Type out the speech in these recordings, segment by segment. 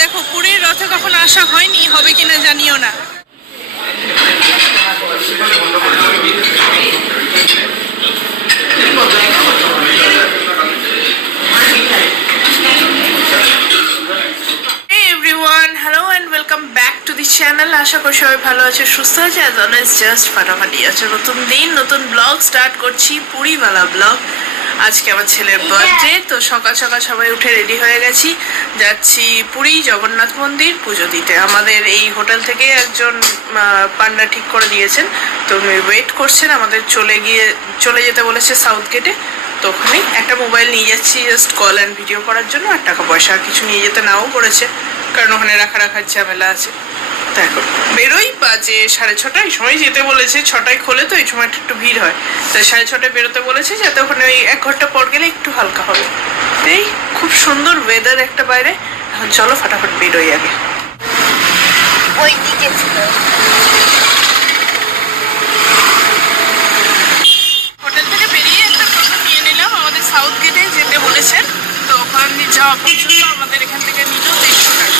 দেখো পুরীর রথে কখনো আসা হয়নি, হবে কিনা জানিও না। চ্যানেল আশা করি সবাই ভালো আছে, সুস্থ আছে, অ্যাজ অলওয়েজ জাস্ট ফাটাফাটি আছে। নতুন দিন নতুন ব্লগ স্টার্ট করছি, পুরীওয়ালা ব্লগ। আজকে আমার ছেলের বার্থডে, তো সকাল সকাল সবাই উঠে রেডি হয়ে গেছি, যাচ্ছি পুরী জগন্নাথ মন্দির পুজো দিতে। আমাদের এই হোটেল থেকে একজন পান্ডা ঠিক করে দিয়েছেন, তো উনি ওয়েট করছেন, আমাদের চলে যেতে বলেছে সাউথ গেটে। তো ওখানে একটা মোবাইল নিয়ে যাচ্ছি জাস্ট কল অ্যান্ড ভিডিও করার জন্য, আর টাকা পয়সা আর কিছু নিয়ে যেতে নাও করেছে, কারণ ওখানে রাখার ঝামেলা আছে। দেখো বেরোই বাজে 6:30, এই সময় যেতে বলেছে, 6টায় খোলে তো এই সময়টা একটু ভিড় হয়, তাই 6:30টায় বেরোতে বলেছে, যাতে ওখানে ওই 1 ঘন্টা পর গেলে একটু হালকা হবে। এই খুব সুন্দর ওয়েদার একটা বাইরে, এখন চলো ফাটাফাট বেরোই আগে। ওই দিকে ছিল হোটেল থেকে বেরিয়ে একটা টোটো নিয়ে নিলাম, আমাদের সাউথ গেটে যেতে বলেছেন, তো ওখানে যাওয়া পর্যন্ত আমাদের এখান থেকে নিল 150 টাকা।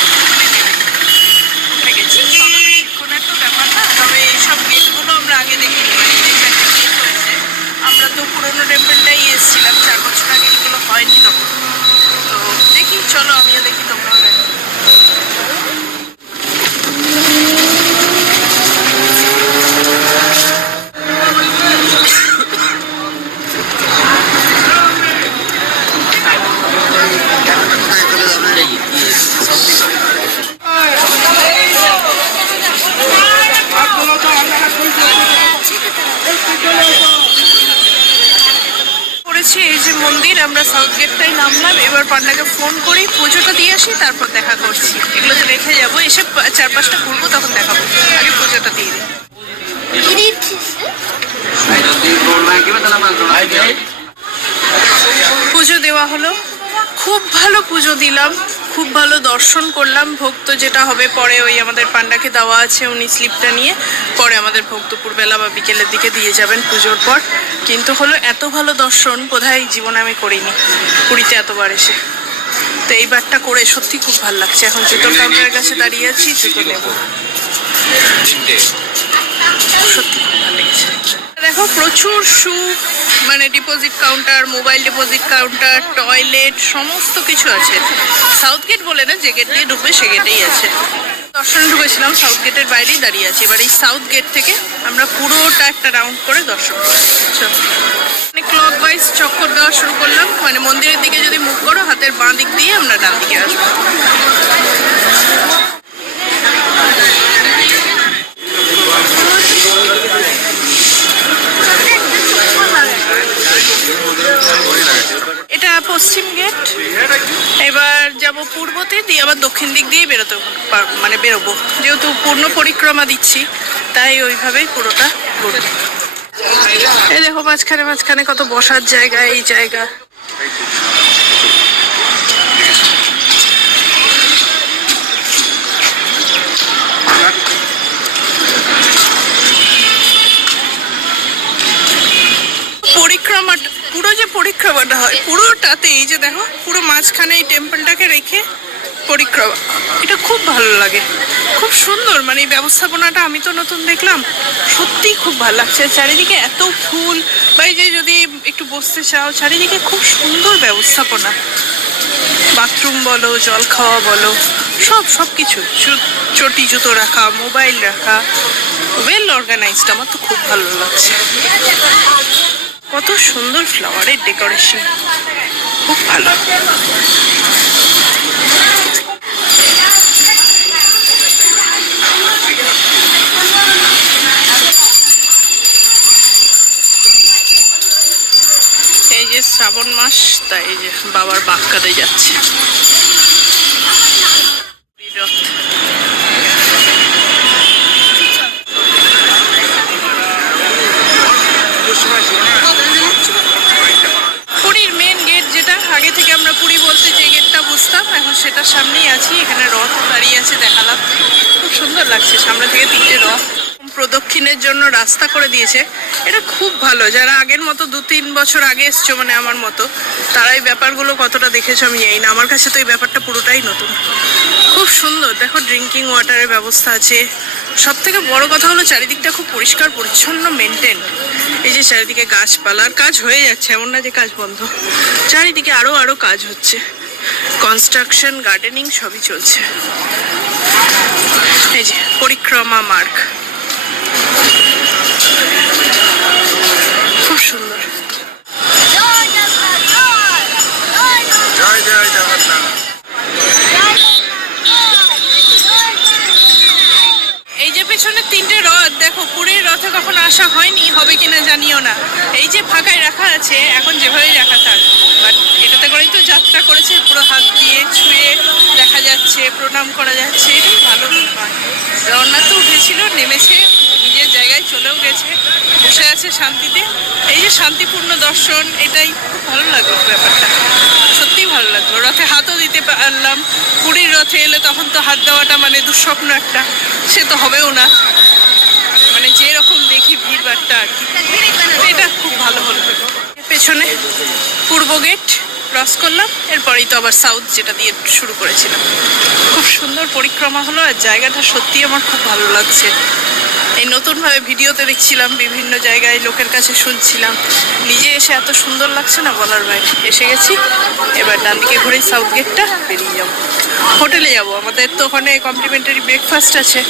ব্যাপার না, তবে এইসব গেটগুলো আমরা আগে দেখিনি, মানে যে একটা গেট হয়েছে, আমরা তো পুরোনো টেম্পলটাই এসেছিলাম 4 বছর আগে, এগুলো হয়নি তখন। তো দেখি, চলো আমিও দেখি, তোমরাও দেখো। এই যে মন্দির, আমরা সাউথ গেটটাই নামলাম, এবার পান্ডাকে ফোন করি, পুজোটা দিয়ে আসি, তারপর দেখা করছি। এগুলো তো রেখে যাবো, এসে 4-5টা ঘুরবো, তখন দেখাবো, আগে পুজোটা দিয়ে দিই। পুজো দেওয়া হলো, খুব ভালো পুজো দিলাম, খুব ভালো দর্শন করলাম। ভোগ তো যেটা হবে পরে, ওই আমাদের পান্ডাকে দেওয়া আছে, উনি স্লিপটা নিয়ে পরে আমাদের ভোগ দুপুরবেলা বা বিকেলের দিকে দিয়ে যাবেন পুজোর পর। কিন্তু হলো এত ভালো দর্শন বোধহয় জীবনে আমি করিনি পুরীতে এতবার এসে, তো এইবারটা করে সত্যি খুব ভালো লাগছে। এখন জুতোর কাউন্টারের কাছে দাঁড়িয়ে আছি, জুতো নেব, সত্যি খুব ভালো লেগেছে। দেখো প্রচুর শু, মানে deposit counter, mobile deposit counter, toilet, সমস্ত কিছু আছে। সাউথ গেট বলে না, যে গেট দিয়ে ঢুকবে সে গেটেই আছে। দর্শনে ঢুকেছিলাম, সাউথ গেটের বাইরেই দাঁড়িয়ে আছি। এবার এই সাউথ গেট থেকে আমরা পুরোটা একটা রাউন্ড করে দর্শন করছি। ক্লক ওয়াইজ চক্কর দেওয়া শুরু করলাম, মানে মন্দিরের দিকে যদি মুখ করো, হাতের বাঁ দিক দিয়ে আমরা ডান দিকে আসবো। এটা পশ্চিম গেট, এবার যাব পূর্বতে, দিয়ে আবার দক্ষিণ দিক দিয়ে বেরোতে মানে বেরোবো, যেহেতু পূর্ণ পরিক্রমা দিচ্ছি তাই ওইভাবেই পুরোটা ঘুরবো। এই দেখো মাঝখানে কত বসার জায়গা, এই জায়গা। পরিক্রমাটা পুরো যে পরিক্রমাটা হয় পুরোটাতে, এই যে দেখো পুরো মাঝখানে এই টেম্পলটাকে রেখে পরিক্রমা, এটা খুব ভালো লাগে, খুব সুন্দর। মানে এই ব্যবস্থাপনাটা আমি তো নতুন দেখলাম, সত্যি খুব ভালো লাগছে। চারিদিকে এত ফুল, বা এই যে যদি একটু বসতে চাও, চারিদিকে খুব সুন্দর ব্যবস্থাপনা, বাথরুম বলো, জল খাওয়া বলো, সব কিছু, চটি জুতো রাখা, মোবাইল রাখা, ওয়েল অর্গানাইজড। আমার তো খুব ভালো লাগছে, কত সুন্দর ফ্লাওয়ারের ডেকোরেশন, খুব ভালো। এই যে শ্রাবণ মাস, তাই এই যে বাবার বাক্কাতে যাচ্ছে। পুরীর মেন গেট যেটা, আগে থেকে আমরা পুরী বলতে যে গেটটা বুঝতাম, এখন সেটার সামনেই আছি। এখানে রথ দাঁড়িয়ে আছে, দেখালাম, খুব সুন্দর লাগছে। সামনে থেকে 3টে রথ, প্রদক্ষিণের জন্য রাস্তা করে দিয়েছে, এটা খুব ভালো। যারা আগের মতো 2-3 বছর আগে এসছো, মানে আমার মতো, তারা এই ব্যাপারগুলো কতটা দেখেছো আমি জানি না। আমার কাছে তো এই ব্যাপারটা পুরোটাই নতুন। খুব সুন্দর। দেখো ড্রিঙ্কিং ওয়াটারের ব্যবস্থা আছে। সব থেকে বড় কথা হলো চারিদিকটা খুব পরিষ্কার পরিচ্ছন্ন মেনটেন। এই যে চারিদিকে গাছপালার কাজ হয়ে যাচ্ছে, এমন না যে কাজ বন্ধ। চারিদিকে আরো কাজ হচ্ছে, কনস্ট্রাকশন, গার্ডেনিং সবই চলছে। এই যে পরিক্রমা মার্গ, খুব সুন্দর। জয় জয় জগন্নাথ। এই যে পেছনে 3টে রথ দেখো, পুরীর রথে কখন আসা হয়নি, হবে কিনা জানিও না। এই যে ফাঁকায় রাখা আছে, এখন যেভাবেই রাখা থাক, বাট এটাতে করেই তো যাত্রা করেছে, পুরো হাত দিয়ে ছুঁয়ে দেখা যাচ্ছে, প্রণাম করা যাচ্ছে, এটাই ভালো ব্যাপার। জগন্নাথ তো উঠেছিল, নেমেছে, নিজের জায়গায় চলেও গেছে, বসে আছে শান্তিতে। এই যে শান্তিপূর্ণ দর্শন, এটাই খুব ভালো লাগলো ব্যাপারটা, সত্যিই ভালো লাগলো। রথে হাতও দিতে পারলাম। পুরীর রথে এলে তখন তো হাত দেওয়াটা মানে দুঃস্বপ্ন একটা, সে তো হবেও না, মানে যেরকম দেখি ভিড়ভাড়টা আর কি, এটা খুব ভালো হলো। পেছনে পূর্ব গেট ক্রস করলাম, এরপরেই তো আবার সাউথ, যেটা দিয়ে শুরু করেছিলাম। খুব সুন্দর পরিক্রমা হলো, আর জায়গাটা সত্যি আমার খুব ভালো লাগছে। এই নতুনভাবে ভিডিওতে দেখছিলাম, বিভিন্ন জায়গায় লোকের কাছে শুনছিলাম, নিজে এসে এত সুন্দর লাগছে না বলার বাইরে। এসে গেছি, এবার ডান দিকে ঘুরে সাউথ গেটটা বেরিয়ে যাবো, হোটেলে যাব। আমাদের তো ওখানে কমপ্লিমেন্টারি ব্রেকফাস্ট আছে,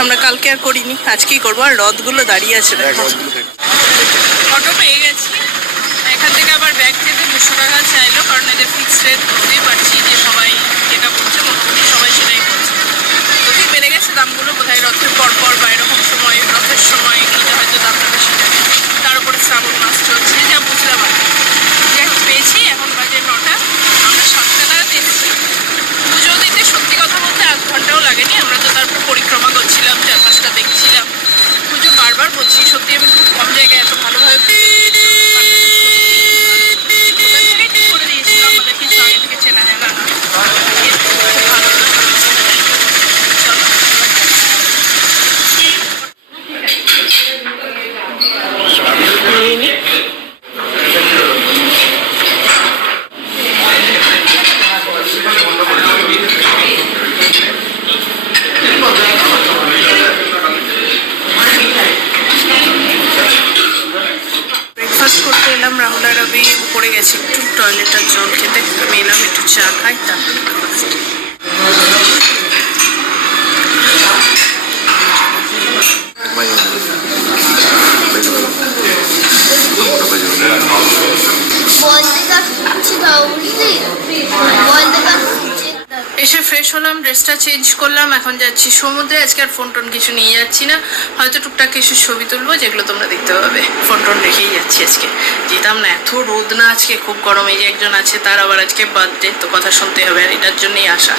আমরা কালকে আর করিনি, আজকেই করবো। আর রথগুলো দাঁড়িয়ে আছে দেখো। অটো পেয়ে গেছি, এখান থেকে আবার ব্যাগ যেতে 200 টাকা চাইলো, কারণ এদের ফিক্সড রেট বুঝতেই পারছি যে সবাই যেটা বলছে, মোটামুটি সবাই সেটাই করছে। অধিক বেড়ে গেছে দামগুলো, বোধহয় রথের পরপর বা এরকম সময়, রথের সময় এগুলোতে হয়তো দামটা বেশি থাকে। তার উপরে শ্রাবণ মাস চলছে, যা বুঝলাম আর কি। যাই হোক, পেয়েছি। এখন বাজে 9টা, আমরা 7টা নাগাদ এসেছি। পুজো দিতে সত্যি কথা বলতে 1 ঘন্টাও লাগেনি। আমরা তো তারপর পরিক্রমা করছিলাম, 4-5টা দেখছিলাম। পুজো বারবার বলছি, সত্যি আমি খুব কম জায়গায় এত ভালোভাবে করে দিয়েছিলাম, আমাদের কিছু আগে থেকে চেনা জানা না। খুব ভালো চলো। ব্রেকফাস্ট করতে এলাম, রাহুল আর রবি উপরে গেছি একটু টয়লেট আর জল খেতে। আমি এলাম একটু চা খাই, তারপরে এসে ফ্রেশ হলাম, ড্রেসটা চেঞ্জ করলাম, এখন যাচ্ছি সমুদ্রে। আজকে আর ফোন টোন কিছু নিয়ে যাচ্ছি না, হয়তো টুকটাক কিছু ছবি তুলবো, যেগুলো তোমরা দেখতে পাবে। ফোন টোন রেখেই যাচ্ছি আজকে, যেতাম না। এত রোদ না আজকে, খুব গরম। এই যে একজন আছে, তার আবার আজকে বার্থডে, তো কথা শুনতে হবে, আর এটার জন্যই আসা।